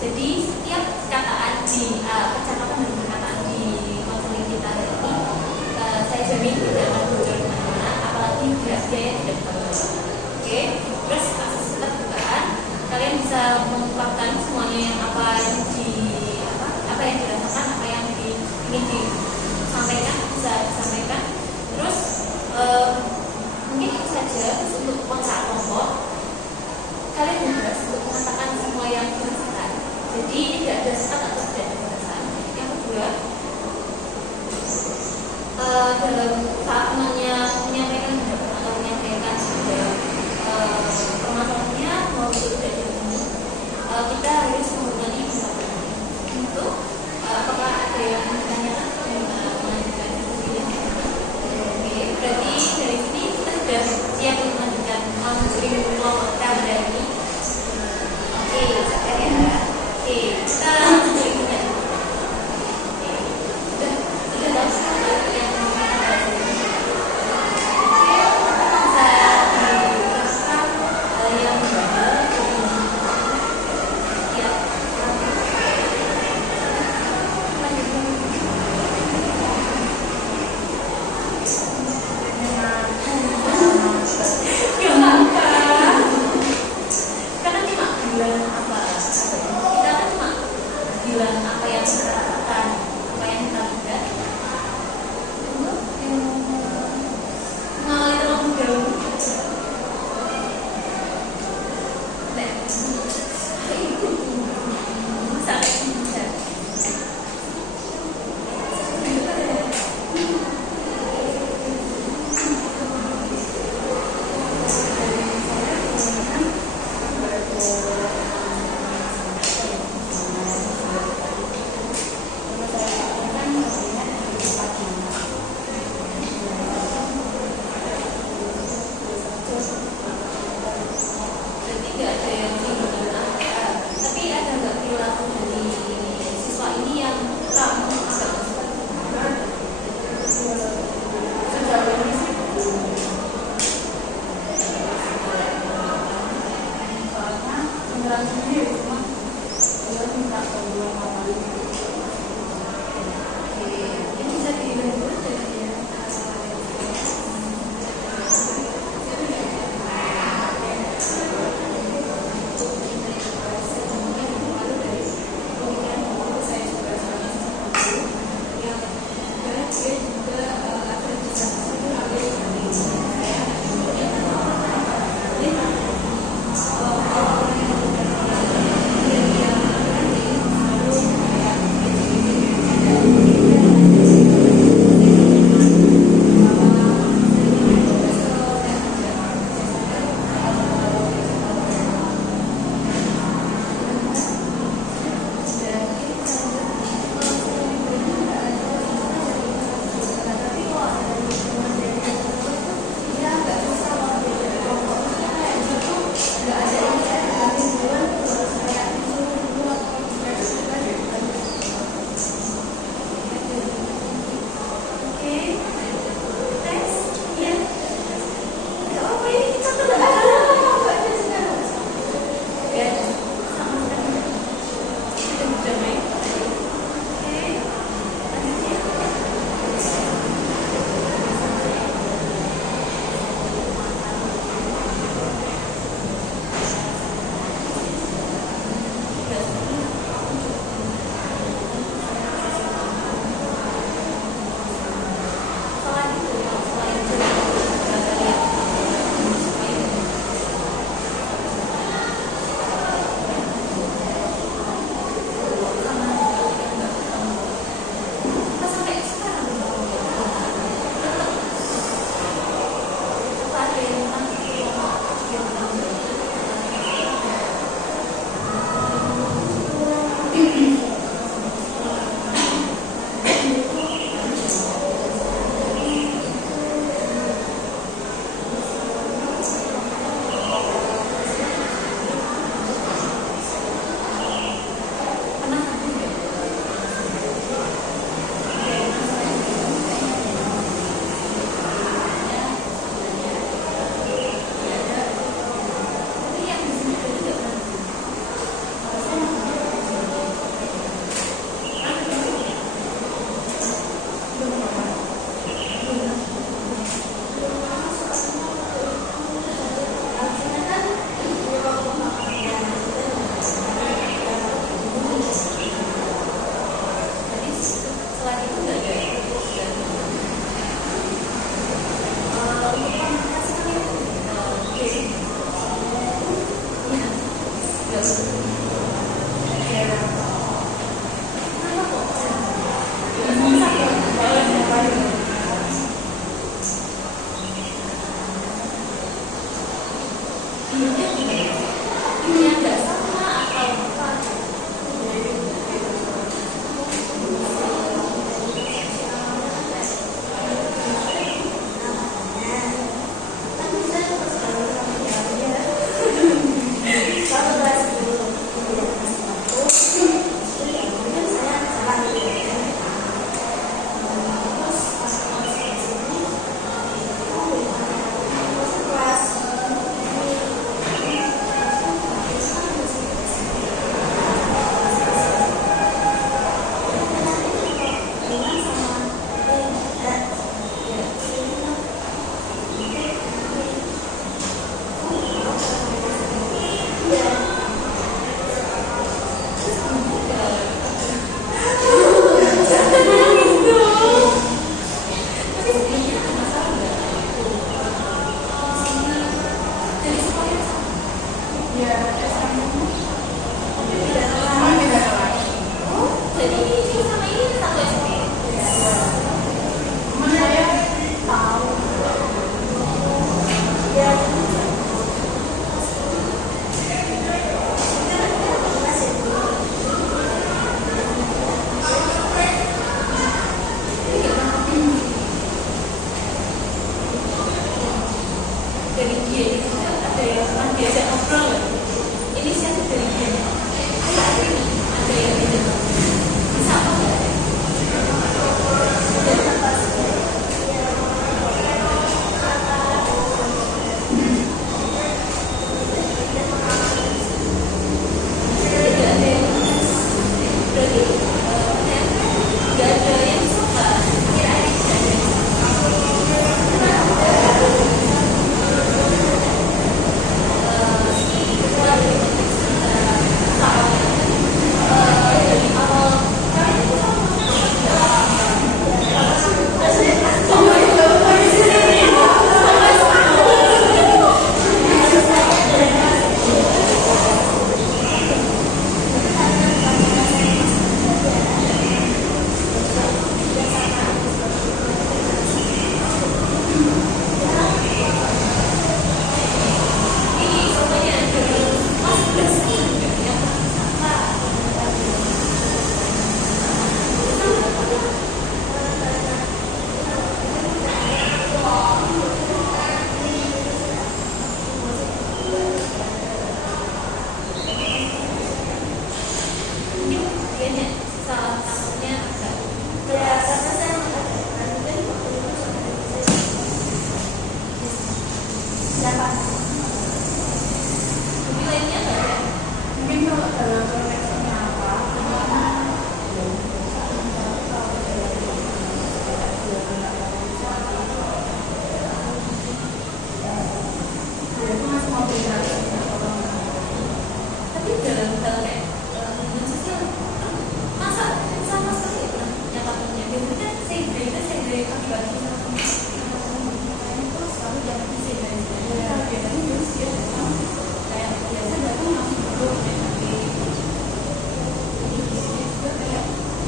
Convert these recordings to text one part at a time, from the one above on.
Jadi setiap perkataan di percakapan dan perkataan di konseling kita hari ini, saya jamin tidak akan bocor kemana-mana, apalagi biaya tidak bocor. Oke, terus akses keterbukaan, kalian bisa mengungkapkan semuanya yang apa yang dirasakan, apa yang ingin disampaikan, bisa disampaikan. Terus mungkin itu saja untuk kontak kelompok. Kalian bebas untuk mengatakan semua yang dirasakan. Jadi tidak ada sekat atau tidak ada batasan. Yang kedua, dalam saat menyampaikan pendapat atau menyampaikan permasalahannya mau tidak ditemui, kita harus menggunakan bahasa untuk apakah ada yang menanyakan atau melanjutkan diskusi. Oke, berarti dari sini kita sudah siap untuk melanjutkan menguji kelompok kita pada ini. Oke, sabar ya. Oke, kita berikutnya. Udah tahu semua yang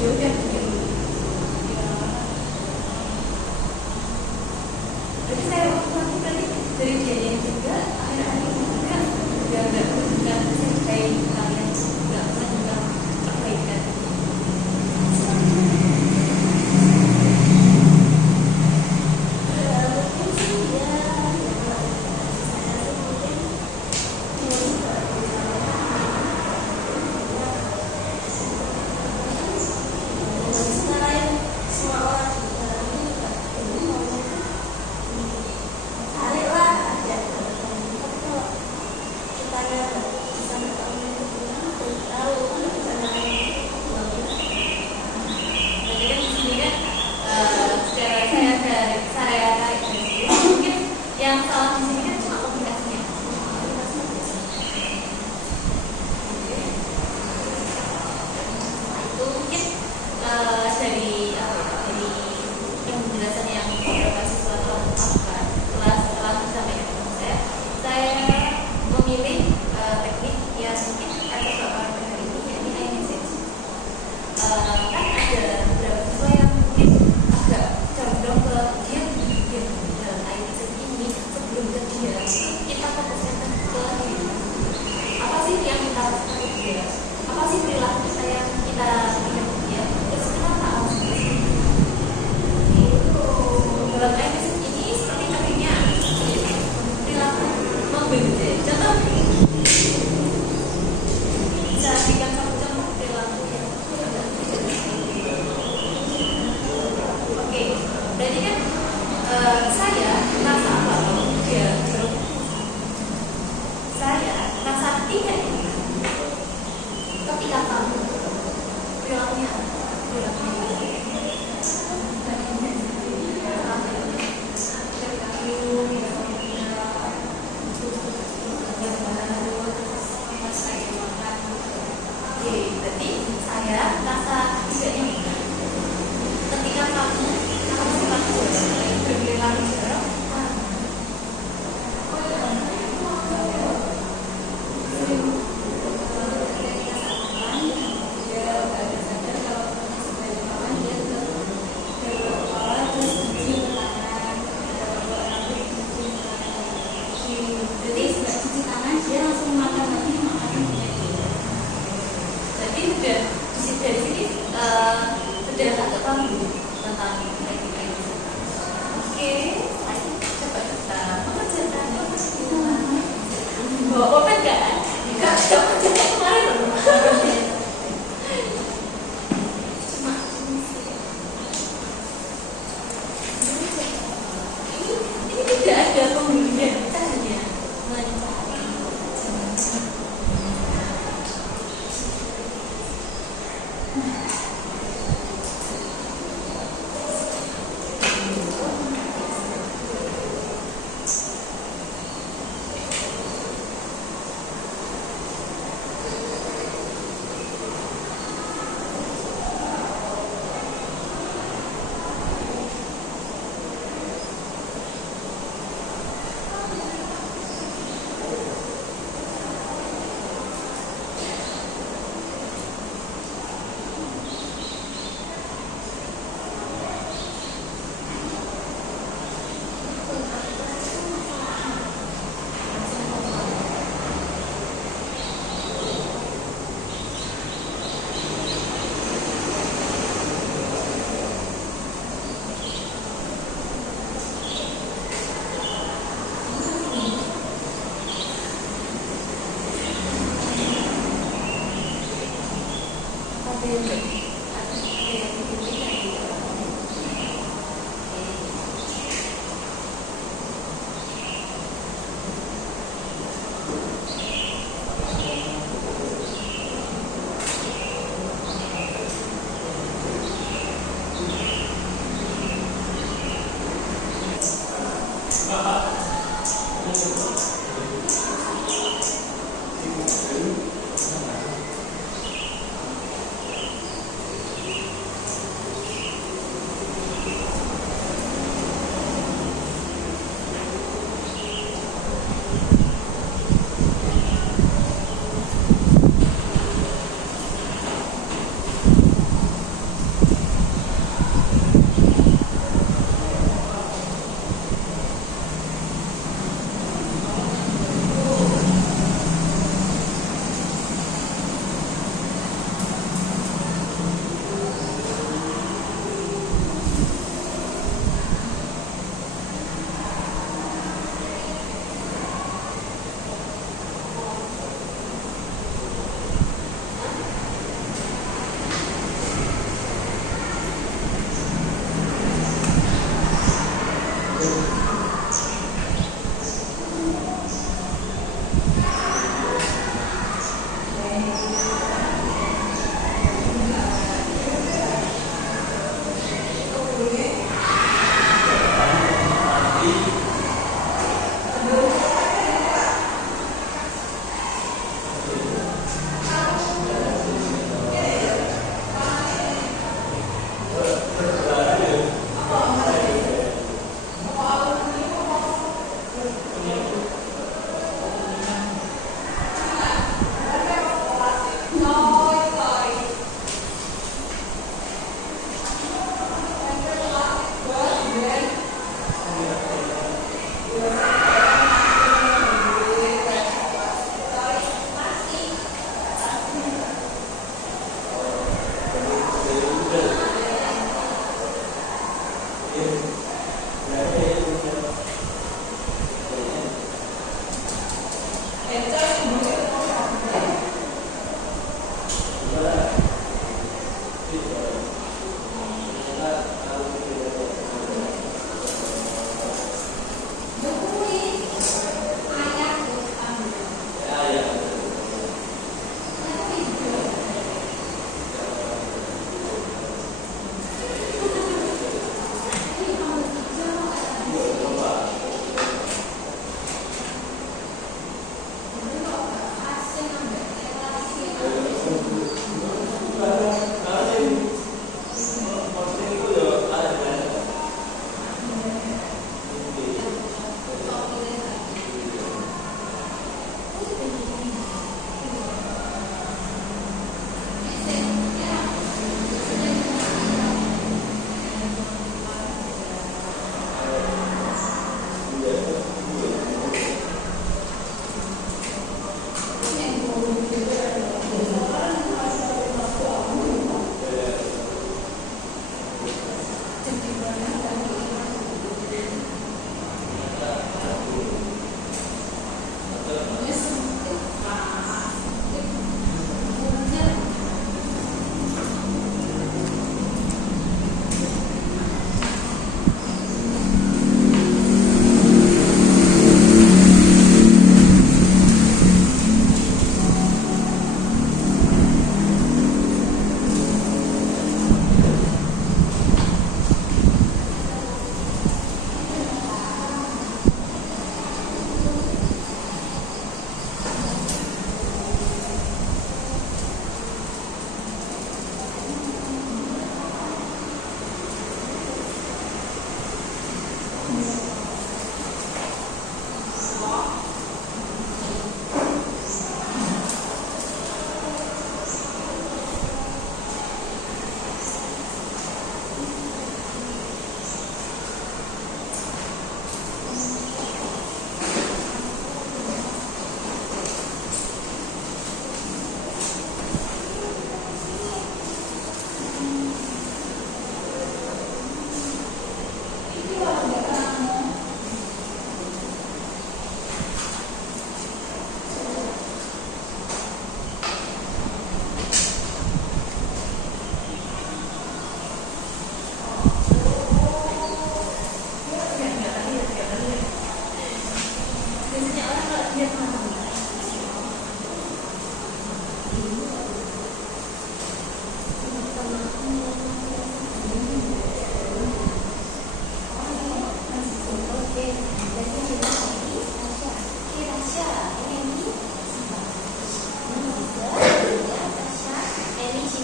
Ya udah gitu. Berarti saya waktu nanti berarti dari kejadian juga akhir-akhir ini juga nggak mencintai kalian, nggak menentang perbaikan. Jadi kan di sini kan secara saya tarik dari sini mungkin yang salah di sini kan cuma komunikasinya. Itu mungkin dari dari penjelasan yang beberapa siswa telah lakukan setelah disampaikan ke saya memilih teknik yang mungkin ada soal hari ini yakni iMessage. Kan ada beberapa siswa yang mungkin agak condong ke dia bikin dalam iMessage ini sebelum dia kita fokuskan ke apa sih yang kita lakukan ke dia, apa sih perilaku kita yang kita berikan ke dia, terus kenapa harus itu dalam iMessage ini seperti tekniknya perilaku membenci. Contoh bisa berikan satu contoh perilaku yang oke, berarti kan saya merasa apa kalau dia saya merasa tidak enak ketika kamu perilakunya berarti saya merasa tidak nyaman ketika kamu berperilaku jorok. Jadi nggak cuci tangan dia langsung makan lagi jadi sudah dari sini sudah agak paham tentang teknik ini. Oke, coba kita mengerjakan bawa pulpen kan? Enggak, coba kemarin loh. Cuma ini tidak ada pembelian caranya mencari.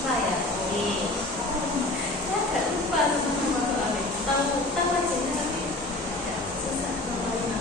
lupa ya. Oke. Saya agak lupa sama soalnya. Tahu aja tapi agak susah soalnya.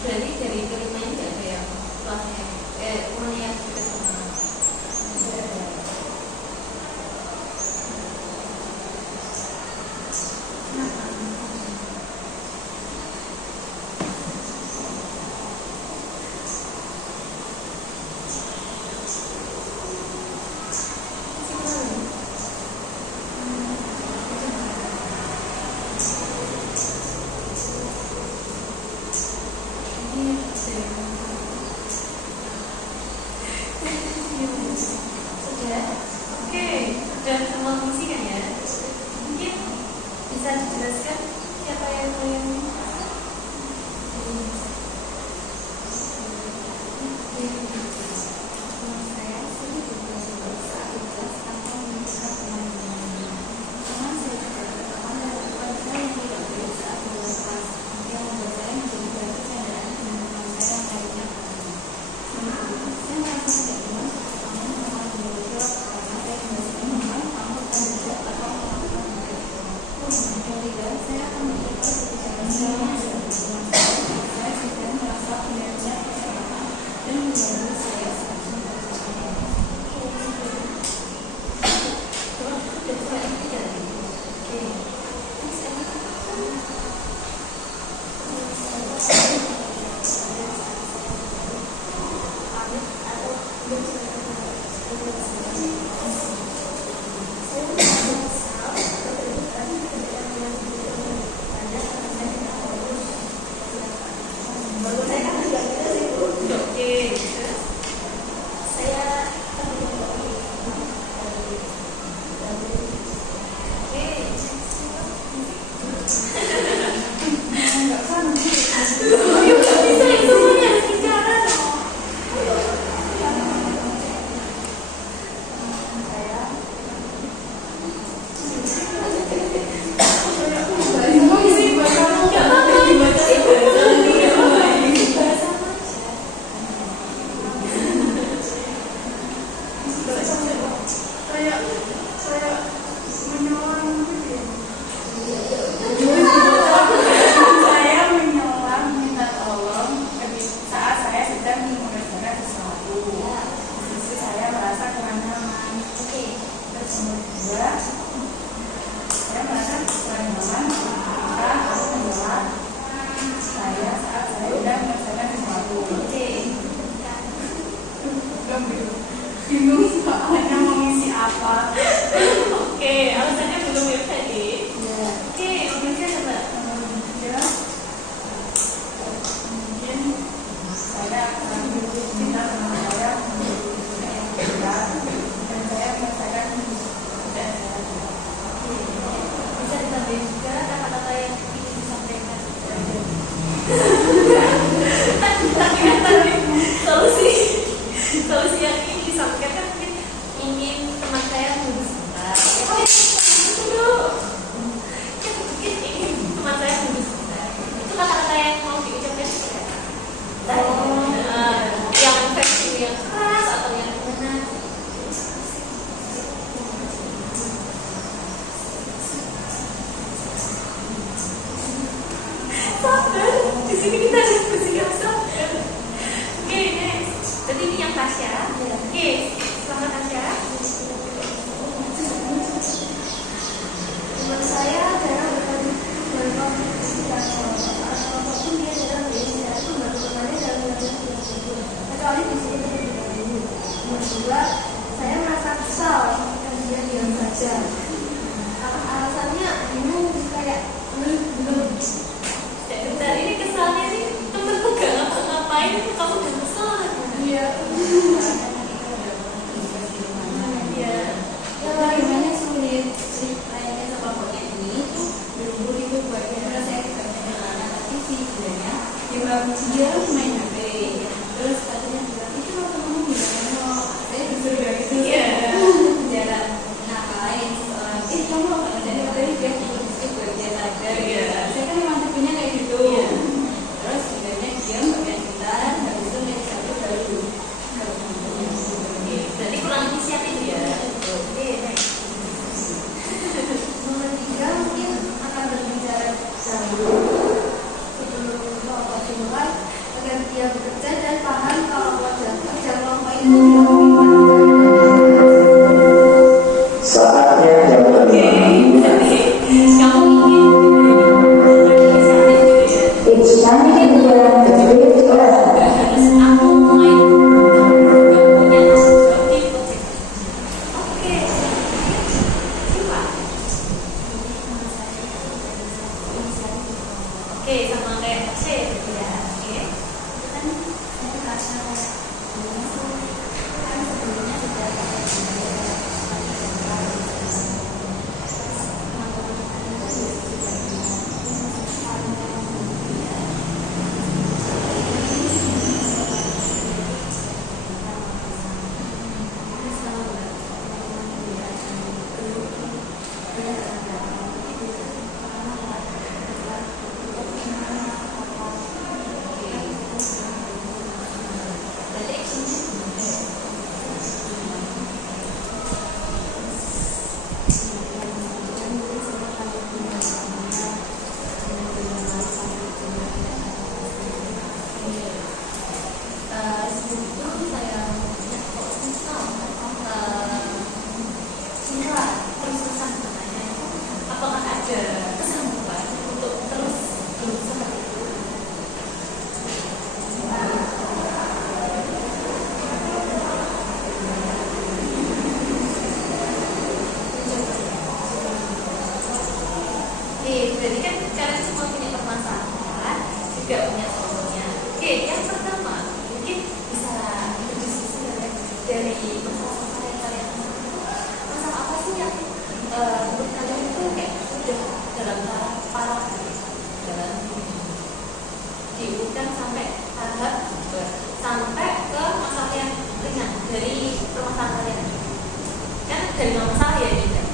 Berarti dari kelima ini nggak ada yang kelasnya umurnya yang dekat sama sudah. Oke, sudah semua fungsi kan ya? Mungkin bisa dijelaskan siapa yang bingung soalnya mau ngisi apa. Oke, alasannya belum ya tadi. Oke, mungkin coba. Ya, mungkin saya akan minta teman saya dan saya merasakan Bisa ditambahin juga kata-kata yang ingin disampaikan. Tapi kan tadi solusi yang ingin disampaikan kan mungkin ingin teman saya tunggu sebentar. dia main HP, terus katanya bilang itu kalau kamu bilang saya disuruh bilang gitu. Iya, jalan ngapain seorang Kamu apa jadi tadi dia itu dia sadar. Iya. Saya kan memang tipenya kayak gitu. Iya. Terus sebenarnya dia nggak main gitar, habis itu main satu baru. berarti kurang inisiatif ya. Oke, next. Nomor 3 mungkin akan berbicara dahulu sebelum kelompok dimulai agar dia bekerja dan paham kalau kerja kelompok itu Saatnya jam Oke, terbang. jadi kamu ingin berinisiatif gitu ya. It's time to learn the fifth lesson. Terus aku mulai gak punya tanggung jawab di project. Oke, siapa? Oke, sama kayak C gitu ya. Oke. kan saya merasa dulu tuh kan sebelumnya sudah Berarti actionnya sebelum itu saya punya kok misal singkat terus-terusan bertanya itu apakah ada kesanggupan untuk terus berusaha itu? Oke, berarti kan kalian semua punya permasalahan, juga punya solusinya. Oke, yang pertama mungkin bisa berdiskusi dari masalah yang kalian alami itu masalah apa sih yang menurut kalian itu kayak sudah dalam tahap parah dalam diurutkan sampai tahap sampai ke masalah yang ringan dari permasalahan kalian kan dari masalah ya ini kan.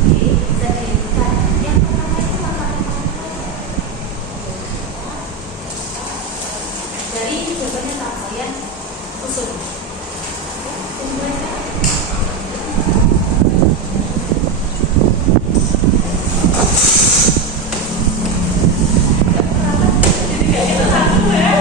Oke, bisa diurutkan. Yang pertama itu masalah yang paling parah. Dari jawabannya tak kalian usul. Dimulai sekarang. Jadi gak kita langsung ya.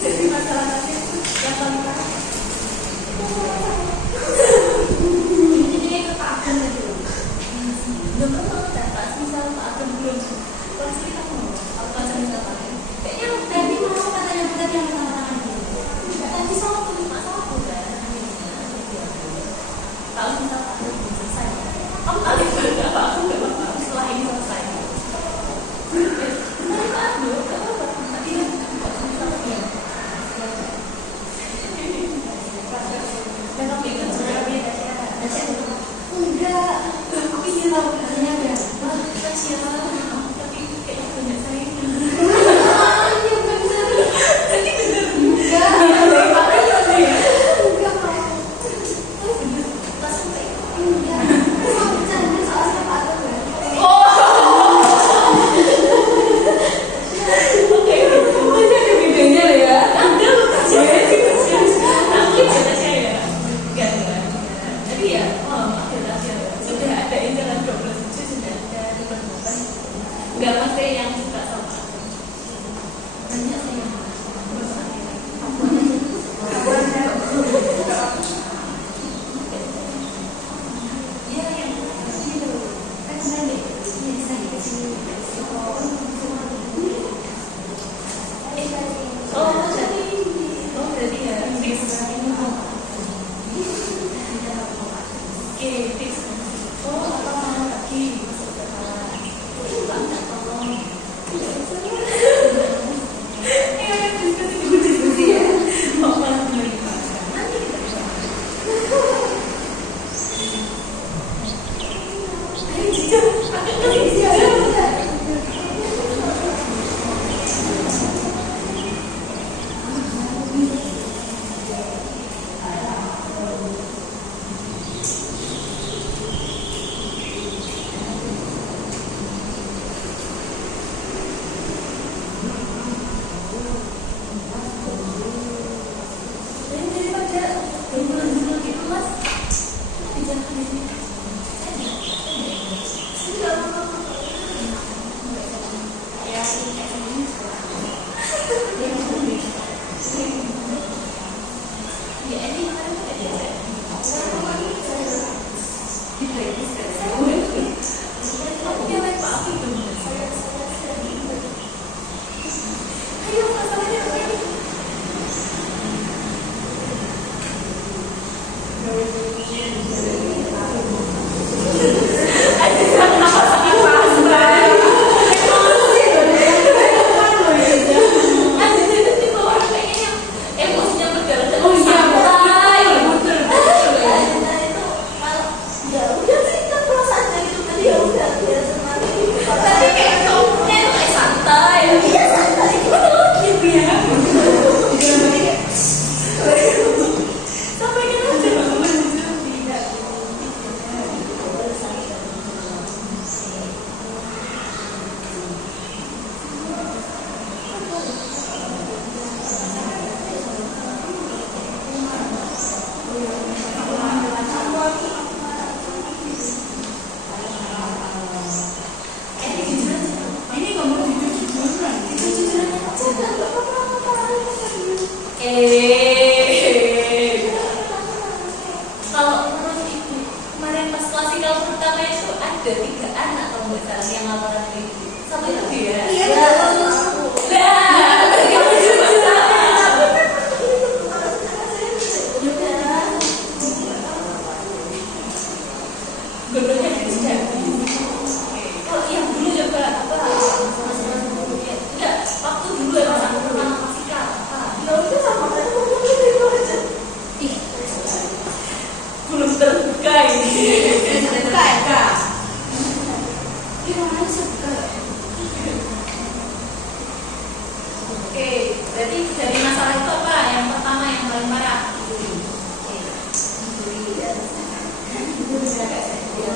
Jadi masalahnya yang paling parah. Ini ke Pak Ageng tadi loh. Belum mau dapat misal Pak Ageng belum. Kelas kita mau apa cerita Pak Ageng? Kayaknya tadi mau katanya kita yang sama tangan dulu. Tadi sama tuh masalah bukan. Kalau misal Pak Ageng belum selesai, kamu kali berapa Pak Ageng nggak apa-apa setelah ini selesai. Nah, Pak Ageng nggak apa-apa. Tadi kan nggak selesai. Dan waktu itu sebenarnya dia dan saya bilang, enggak, aku ingin tahu katanya ada apa, kasihan, tapi kayak banyak saingan. Iya benar, jadi benar enggak, enggak mau, benar, pas sampai enggak, mau bercanda soalnya Pak Ageng kan. Oke, masih ada bedanya lah ya. Ada loh kasihan sih kasihan, tapi benar saya. Jadi ya, sudah ada incaran 27 sudah ada di pertemuan. Enggak pasti yang suka sama banyak sih yang iya yang itu kan saya bisa di sini kalau nggak salah yang laporan ini sama itu ya. Iya, Nah, kamu jujur. Gunanya dari jadi. Kalau yang dulu juga apa? Enggak, waktu dulu ya pas aku pertama masih apa? Ya udah sama aja ngomongin itu aja. Ih, belum terbuka ini. Terbuka. Di mana suka? Oke, berarti dari masalah itu apa? Yang pertama yang paling parah. Oke, Itu bisa kayak saya.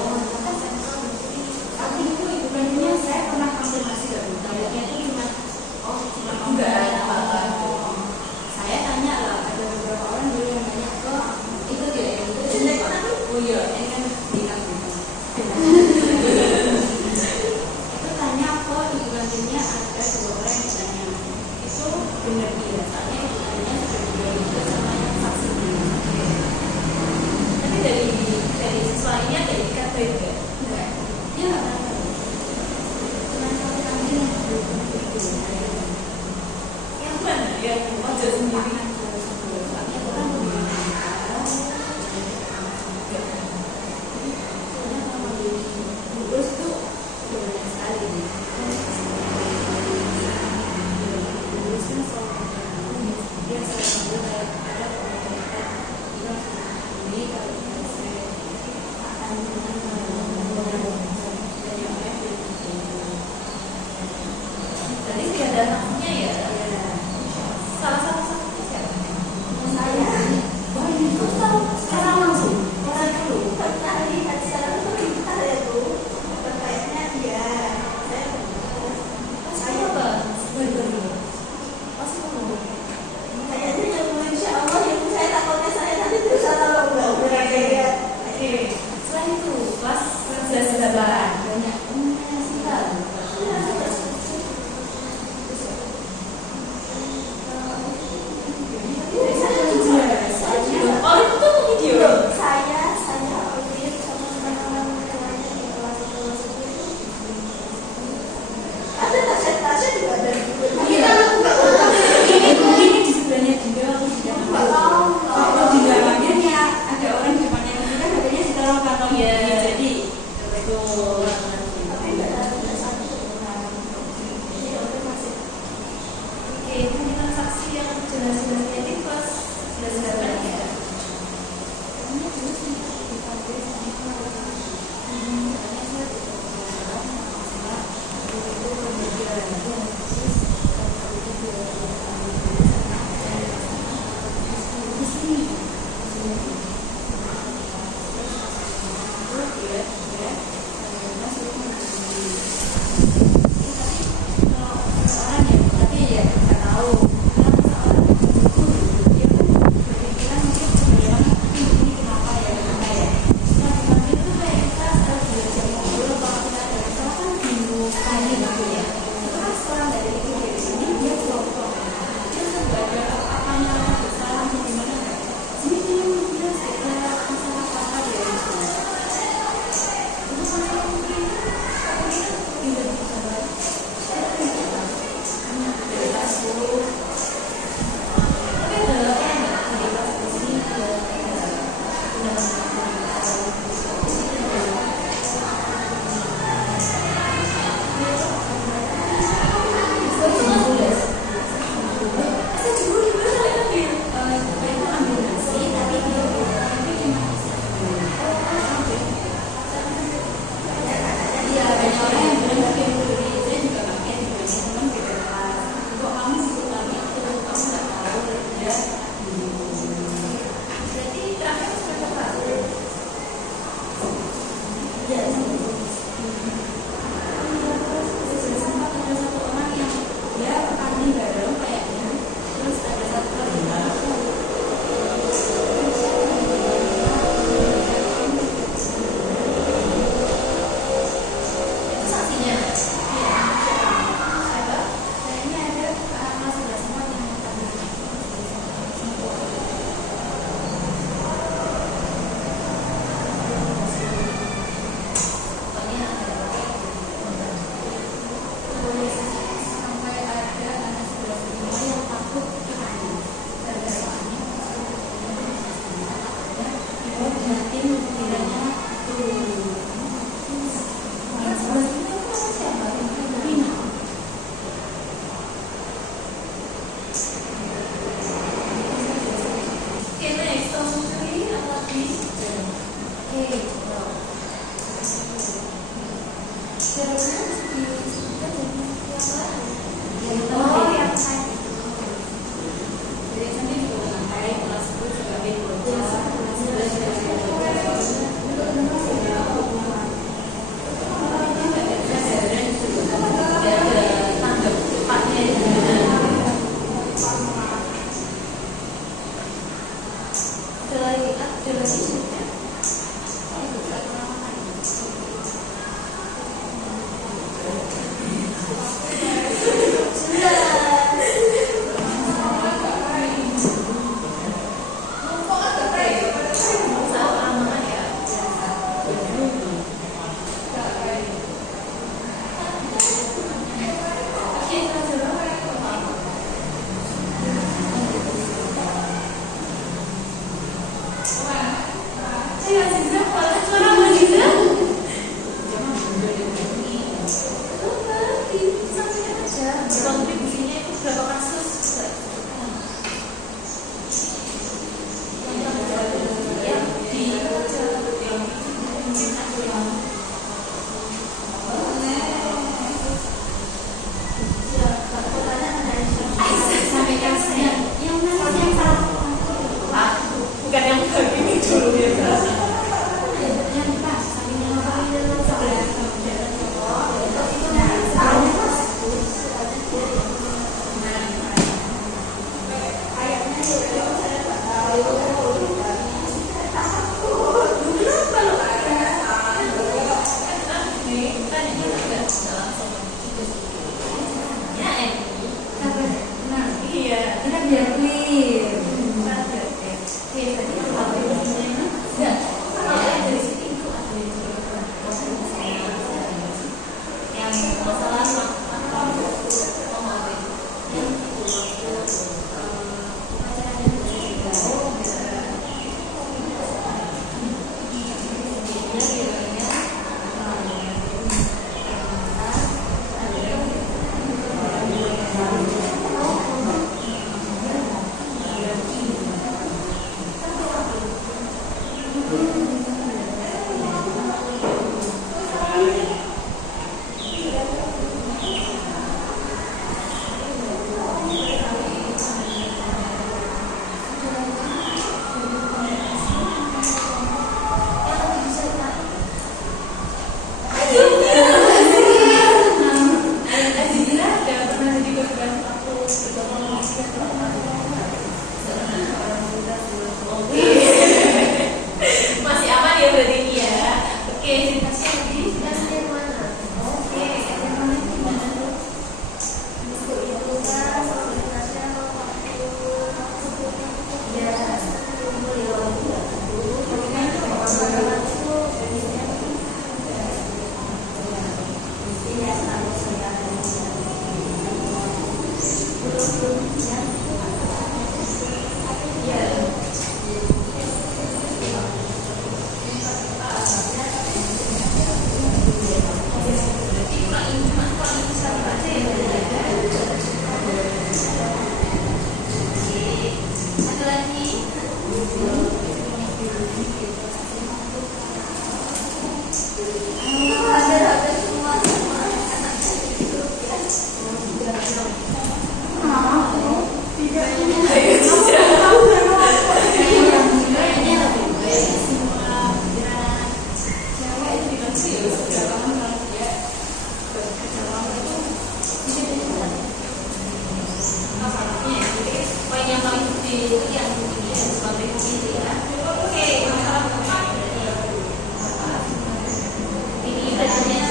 Tapi itu ibunya saya pernah konfirmasi ke ibu. Tanyanya itu cuma enggak ada apa-apa. saya tanya lah, ada beberapa orang dulu yang tanya ke itu dia yang itu Jelek kan? oh iya ini kan bilang gitu itu tanya kok di kantinnya ada dua orang yang tanya itu benar dia soalnya ibunya sudah dua itu sama yang saksi dia Tapi dari siswa ini ada ikat baik enggak? enggak dia nggak pernah tahu cuma satu kantin yang Yang mana? Yang wajah sendiri. soalnya orang terus itu banyak sekali nih. Terus kan dia selalu kayak ada komentar bilang ini kalau saya akan dan yang lain Tadi tidak ada namanya ya. Salah satu satunya siapa? Oh, yang saya Jadi nanti juga lantai kelas 10 sebagai bocah, kelas 11 sebagai bocah. Kontribusinya itu berapa kasus? Yang di bukan yang begini dulu ya. Masih aman ya berarti ini ya. Oke, situasi lagi. Oke, yang mana gimana tuh? Ada lagi? Poin yang paling penting yang ini sebagai ini ya. Oke, masalah keempat. Ini belajarnya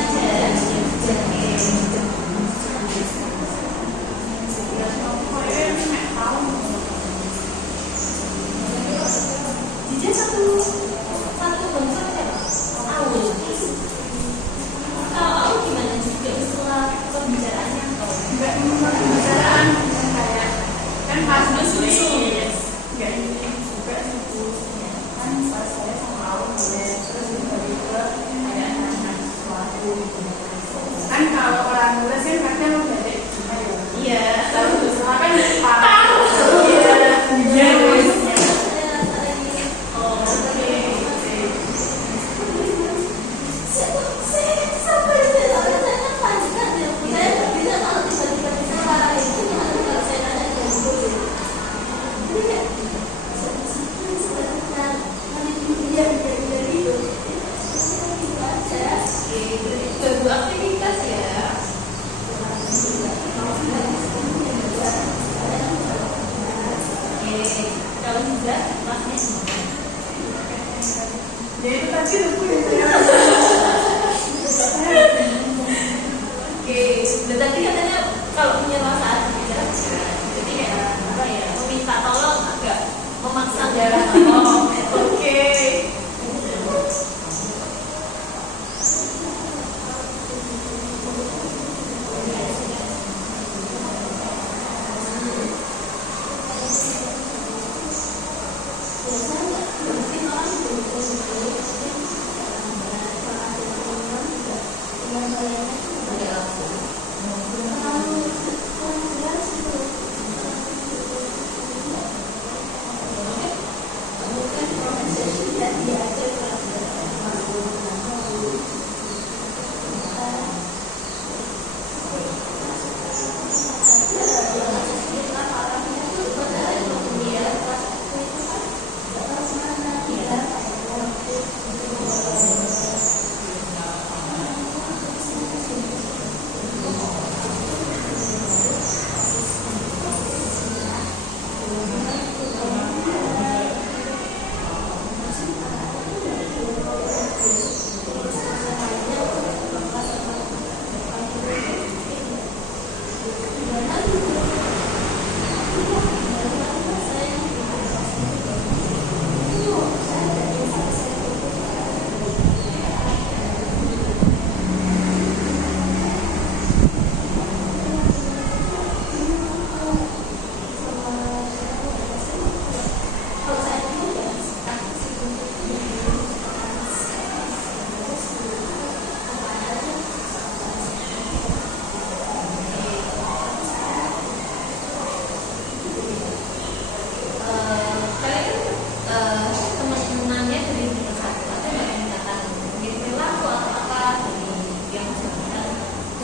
Jija satu bangsa siapa? Aul. Kalau Aul gimana juga istilah pembicaraannya? Pembicaraan kayak kan pas Susu. nggak ini juga suku kan pas saya sama Aul terus tiba-tiba ada anak sesuatu kan kalau orang nulis kan kadang beda Iya. lalu salah kan Tahu. iya nulisnya Sampai saya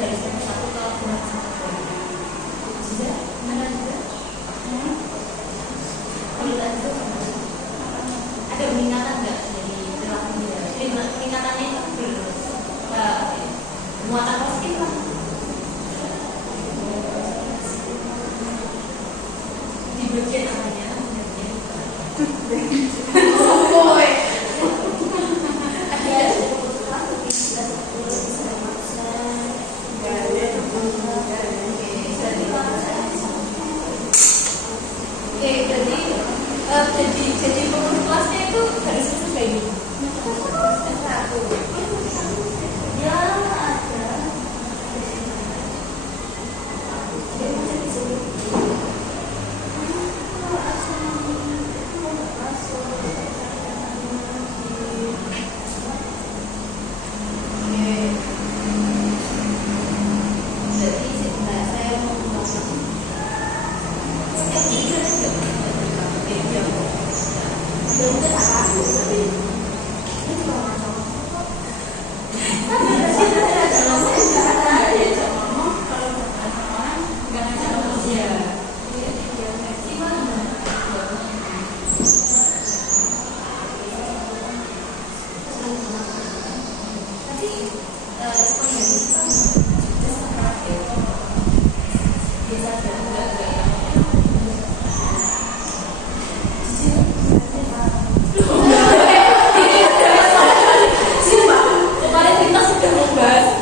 dari semester 1 ke semester 2. Juga ada juga. Kalau itu ada peningkatan nggak dari perilakunya? Peningkatannya itu muatan positif lah. Di bagian apanya? Jadi pengurus kelasnya itu dari semester kayak gini. Ya ada.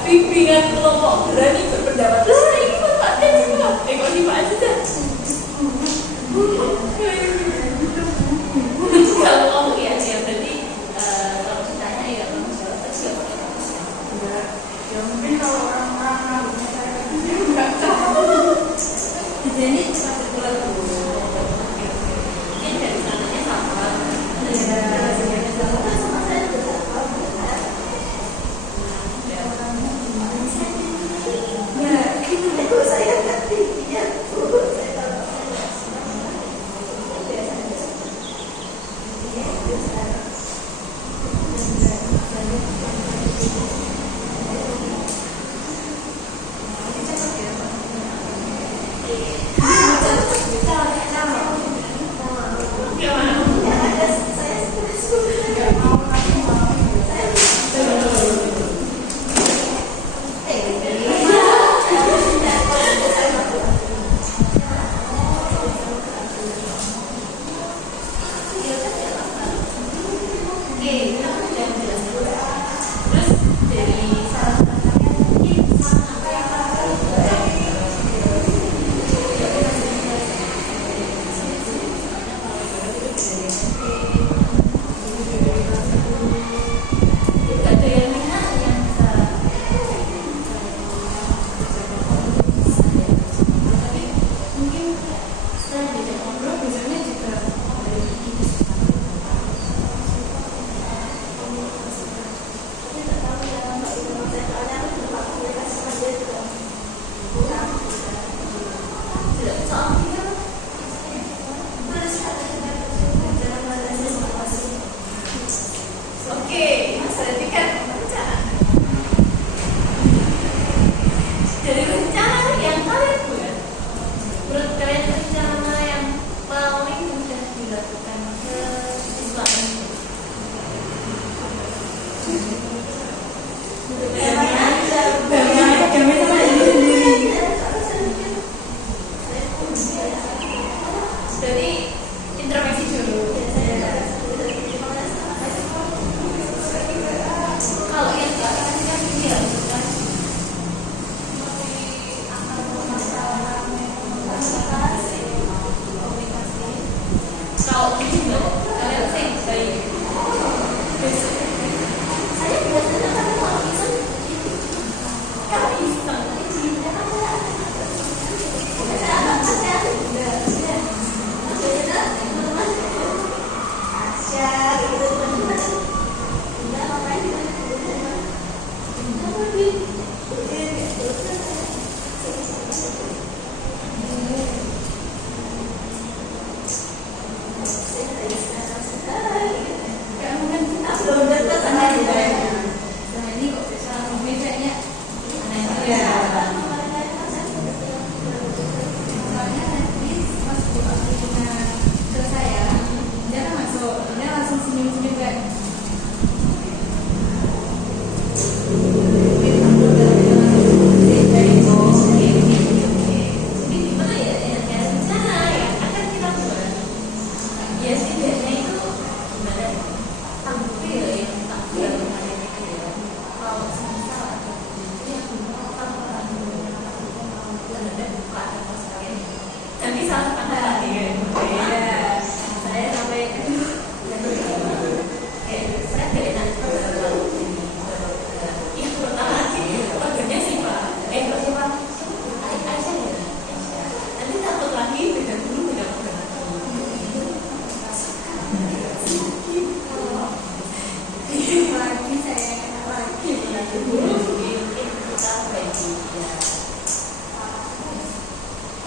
Bimbingan kelompok berani berpendapat. Lah ini manfaatnya juga. Kok sih Pak Aziza? Kalau kamu ya berarti kalau ditanya ya kamu jawab terus ya pakai bagus ya. Ya mungkin kalau orang-orang rambutnya saya ini nggak tahu. Jadi cepat berpulang dulu. Mungkin dari sananya sama. Sama saya juga sama. Ya, itu saya ngerti. Ya, saya tahu.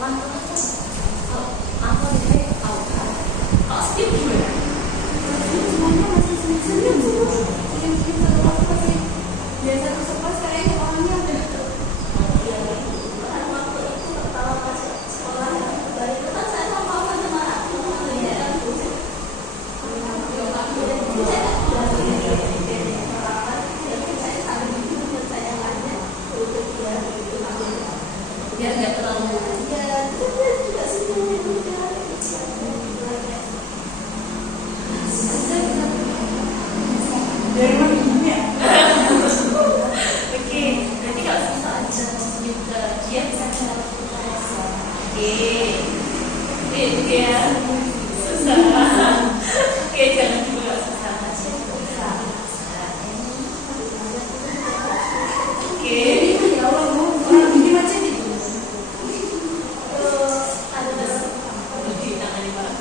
langsung aja. Kalau aku lihat tahu kan. Kalau skip gimana? Semuanya masih senyum-senyum senyum-senyum aku masih biasa tuh sekolah saya orangnya udah Iya, kan waktu itu pertama masuk sekolah baru itu kan saya sama aku ya kan. Biar nggak terlalu ya juga senyum dari mana ini ya? Oke, berarti kalau misalnya bisa senyum ke dia bisa cara oke, itu ya susah. Oke, jangan juga susah aja. Oke. Ini ya Allah, orang ini macam itu. Ada di tangan di bawah.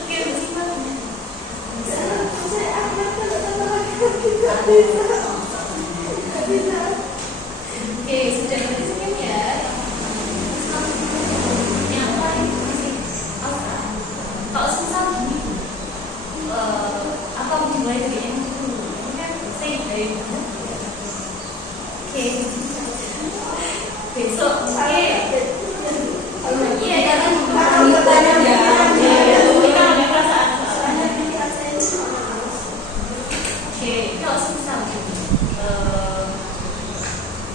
Oke, bersihnya. Saya akan Oke, sudah bersihkan ya. Yang lain masih apa? Kalau susah gini, apa dimulai dari yang dulu? Kan saya dari mana? Oke. Besok, oke. Iya, jangan Pertanyaan ya. kita ada perasaan. Oke, kalau susah gini,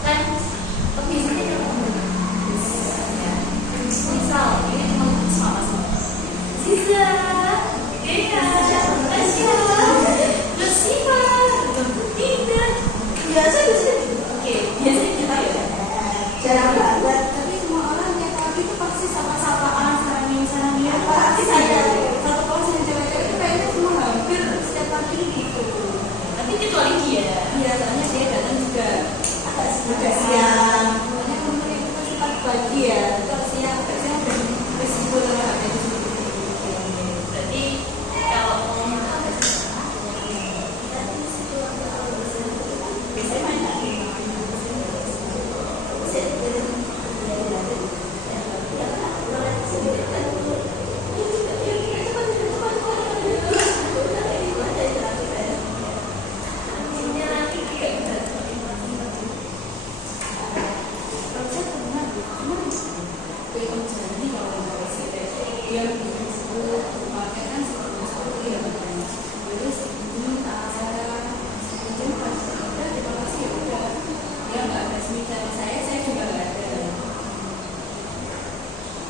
kan biasanya kan misal ini cuma sama-sama. Sisa, iya, Tasya, Lucifa, tidak. Biasa gitu. Oke, biasanya gitu ya. Jarang banget. Tapi semua orang yang tadi itu pasti sama-samaan, sarangin pasti saya satu kelas yang cewek-cewek itu kayaknya semua hampir setiap pagi gitu. Tapi kecuali dia. Iya, soalnya dia datang juga agak siang. Makanya mungkin itu pasti pagi ya. Kalau siang agak siang dan risiko terhadap itu. Berarti kalau mau minta apa sih? Biasanya main lagi.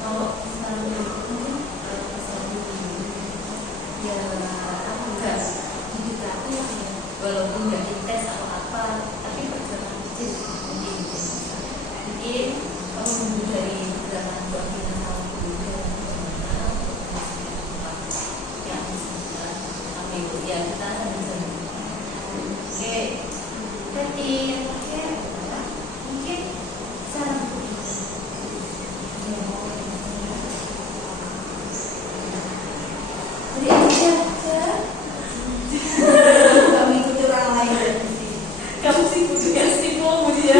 Kalau misalnya mungkin ya aku nggak hidup aku ya walaupun nggak dites atau apa tapi perjalanan kecil mungkin kamu nunggu dari perjalanan buat kita tahu dulu yang bisa ambil ya kita akan bisa oke berarti yang terakhir mungkin saran jadi aja Kamu ikuti orang lain. kamu sih butuhnya stimu dia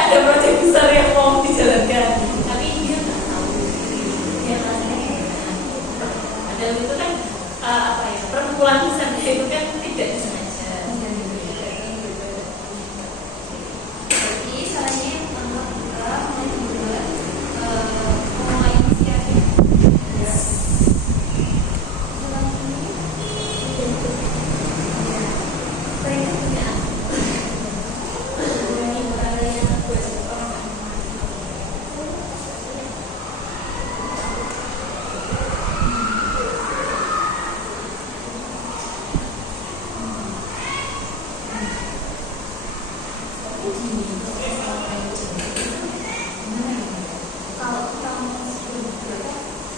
ada proyek besar yang Kalau kamu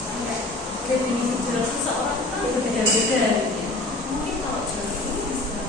sampai definisi jelas seseorang itu kan berbeda-beda gitu ya. Mungkin kalau jelas ini bisa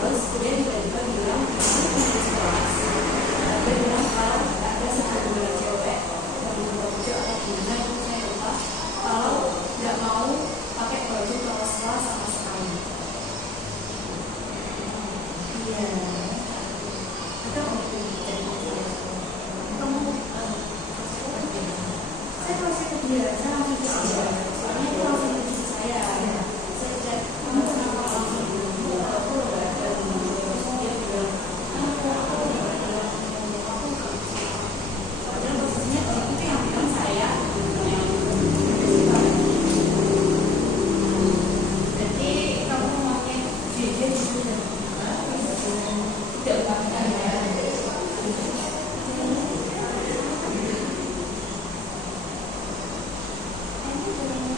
terus kemudian tiba-tiba bilang dia bilang kalau ada satu dua cewek dari baju atau gimana itu saya lupa kalau nggak mau pakai baju kaos-kaos sama sekali. Iya. Itu kamu saya kasih ke dia, saya langsung ke dia. Soalnya itu langsung ke saya. Saya cek kamu kenapa langsung dulu? Aku nggak ada dulu. Terus dia bilang, padahal posisinya itu yang bilang saya. Jadi kamu maunya dia juga tidak bangga ya. Thank you.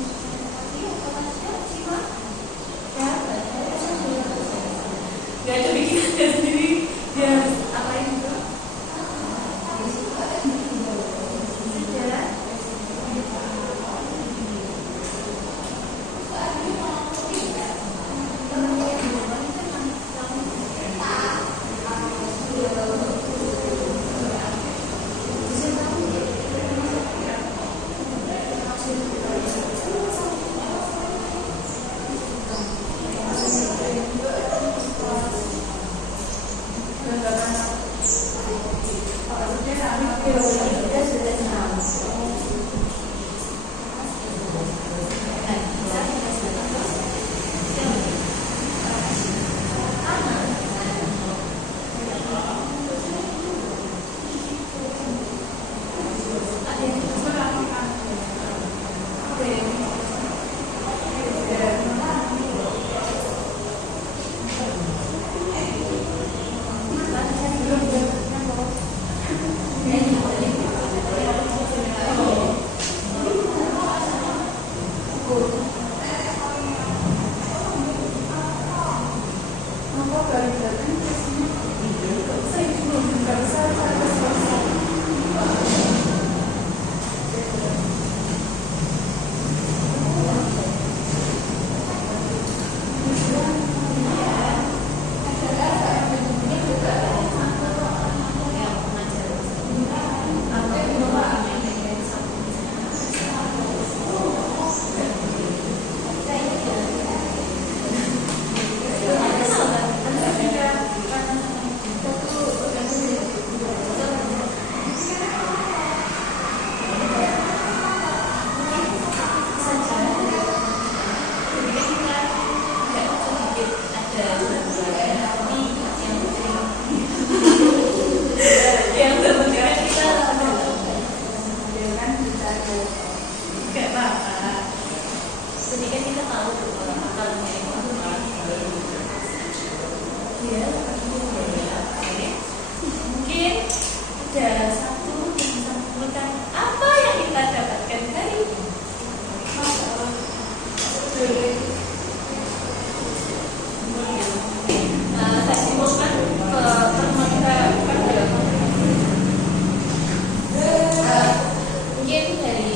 Gak apa-apa. Jadi kan kita tahu akalnya itu apa. Iya. Oke. Mungkin ada satu yang bisa mengumpulkan apa yang kita dapatkan hari ini. Saya simpulkan mungkin dari